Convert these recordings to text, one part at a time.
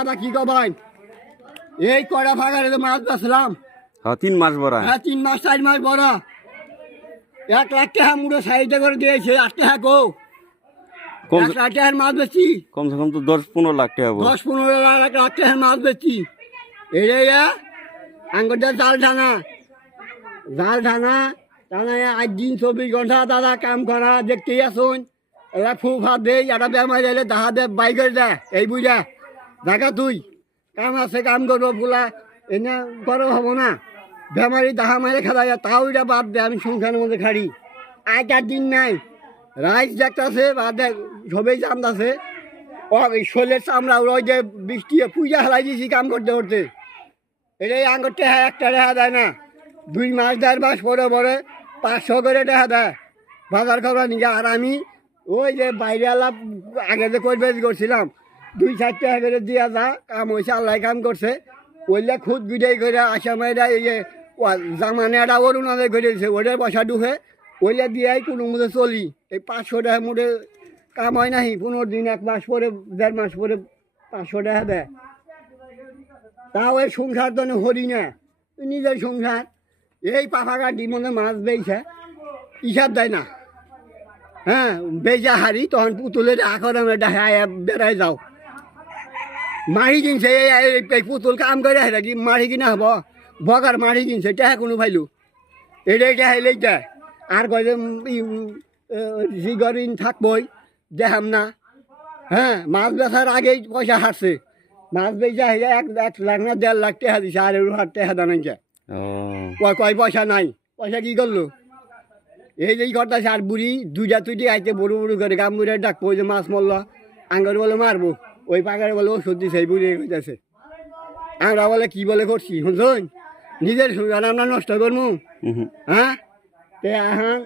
দাদা কি কবাই এই কড়া ফাঁকারে তো মাছ বেচলাম। 3 মাস বড়া। হ্যাঁ 3 মাস 4 মাস বড়। 1 লাখ টাকা মুড়ো সাইডে করে দিয়েছে। 8 টাকা গো 1 লাখ টাকার মাছ বেচি। কমসে কম তো 10-15 লাখ টাকা। 10-15 লাখ টাকার মাছ বেচি। এই আঙ্গুরটা জাল ঢানা আজ দিন 24 ঘন্টা দাদা কাম করা দেখতেই আসুন। এরা খুব হাত দেয়, এটা বেমার এলে দাহা দে বাই করে দেয়। এই বুঝা দেখা তুই কাম আছে কাম করবো বলা এনে বড় হবো না। বেমারি দাহা মারে খেলা যায় তাও এটা বাদ দে। আমি সংসারের মধ্যে খাড়ি আজ আর দিন নাই। রাইস দেখতেছে বাদ দেখ সবেই জানতেছে। ও শোলের চামড়া ওই যে বৃষ্টি পূজা হেলাই দিয়েছি কাম করতে করতে। এটাই আঙ্গুরটা একটা রেখা দেয় না। 2 মাস 1.5 মাস পরে পরে 500 করে রেখা দেয় বাজার খাবার নিয়ে। আর আমি ওই যে বাইরে আলাপ আগে যে করছিলাম 2-4 টাকা করে দিয়া যা কাম হয়েছে। আল্লাহ কাম করছে ওইলে খুদ গুটাই করে আসামেরা এই যে জামানেরা অরুণালয় করে দিয়েছে ওদের পয়সা ঢুকে ওইলে দিয়াই কোনো মধ্যে চলি। এই 500 টাকা মুঠে কাম হয় নাহি। 15 দিন 1 মাস পরে 1.5 মাস পরে 500 টাকা দেয়। তাও এই সংসার তো হরি না নিজের সংসার। এই পাফাকাটি মধ্যে মাছ বেইছে হিসাব দেয় না। হ্যাঁ বেজা হারি তখন পুতুলের আখর বেড়াই যাও মারি কিনছে। এই পুতুল কাম করে কি মারি কিনা হব বগার মারি কিনছে টাকা কোনো ভাইলু এটাই হাইলেই দেয়। আর কয় জিগরিন থাকবই দেখাম না। হ্যাঁ মাছ বেচার আগেই পয়সা হারছে। মাছ বেচা হয়ে 1 লাখ না 1.5 লাখ টাকা দিছে। আর হাট টাকা দানাইছে কয় পয়সা নাই। পয়সা কি করলো এই যে করতেছে। আর বুড়ি 2টা 3টি আইতে বড় বড় করে গামুড়ে ডাকবো যে মাছ মরল আঙ্গার বলে মারবো। ওই পাকারে বলে ওষুধ দিছে এই বুড়ি কইতেছে। আমরা বলে কি বলে করছি শুনছেন নিজের সংসার আমরা নষ্ট করবো। হ্যাঁ এখন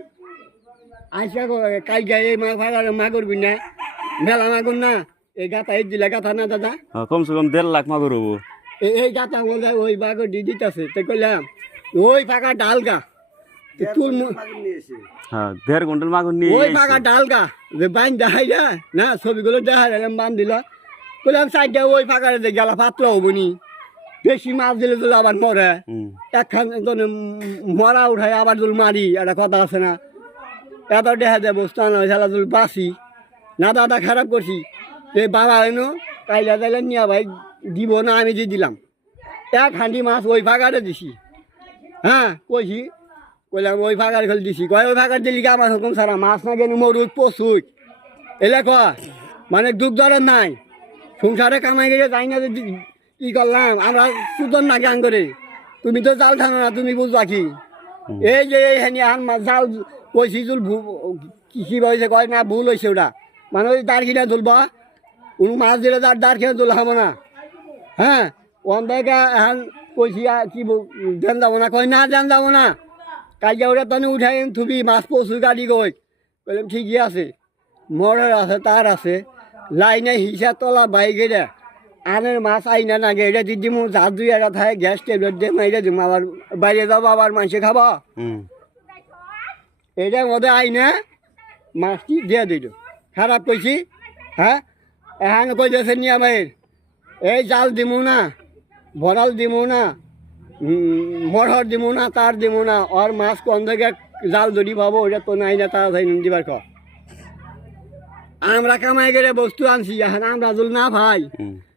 আইসা কালকে এই মা ফাঁকারে মা করবি না মেলা মাগুর না। এই গাথা এই দিলে গাথা না দাদা কমসে কম 1.5 লাখ মাগুর হবো। এই গাথা বলে ওই বাগর দিয়ে দিতেছে। তো কইলাম ওই ফাঁকা ডালগা তুল 1.5 কুইন্টাল মাগুর নিয়ে ওই ফাঁকা ডালগা যে বাইন দেখাই যা না ছবিগুলো দেখা বান দিল। বললাম সাইডে ওই ফাঁকারে যে গেলা পাতলা হবো নি বেশি মাছ দিলে তো আবার মরে একখান মরা উঠায় আবার দুল মারি একটা কথা আছে না। এত দেখা যায় বস্তু আনা খেলা দুল বাসি না দাদা খারাপ করছি। এই বাবা এনো কাইলা তাইলে নিয়া ভাই দিব না আমি দিয়ে দিলাম 1 হাঁড়ি মাছ ওই ফাঁকারে দিছি। হ্যাঁ কইছি কইলাম ওই ফাঁকার খেলে দিছি। কয় ওই ফাঁকার দিলি আমার হুকুম সারা মাছ না গেলে মরুক পশুক এলে কয় মানে দুঃখ দরের নাই। সংসারে কামাই গেলে যাই না কি করলাম আমরা সুতন না গান করে। তুমি তো জাল ঠানো না তুমি বুঝবা কি এই যে এইখানি জাল কইছি জুল কি হয়েছে কয় না ভুল হয়েছে ওটা মানে ওই দাঁড় কিনা তুলবা কোনো মাছ দিলে তার দাঁড় কিনা তুলা হবো না। হ্যাঁ ওখান থেকে এখন কইছি কি দেন যাবো না কয় না দেন যাবো না কালকে ওটা তখন উঠাই থুবি মাছ পশু গাড়ি গই বললাম ঠিকই আছে মরের আছে তার আছে লাইনে হিসাব তোলা বাইকে আনের মাছ আইনা না গে এটা দিদি মো যা 2 থাকে গ্যাস ট্যাবলেট দিয়ে মাইরে দিম আবার বাইরে যাবো আবার মানুষে খাবা। এটার মধ্যে আইনা মাছটি দিয়ে দিল খারাপ কইছি। হ্যাঁ এখন কইতেছে নিয়ে বাইর এই জাল দিমু না ভরাল দিমু না মরহর দিমু না তার দিমু না আর মাছ কোন থেকে জাল ধরি পাবো ওটা তো নাই না তাড়াতাড়ি দিবার ক আমরা কামাই করে বস্তু আনছি এখন আমরা জল না ভাই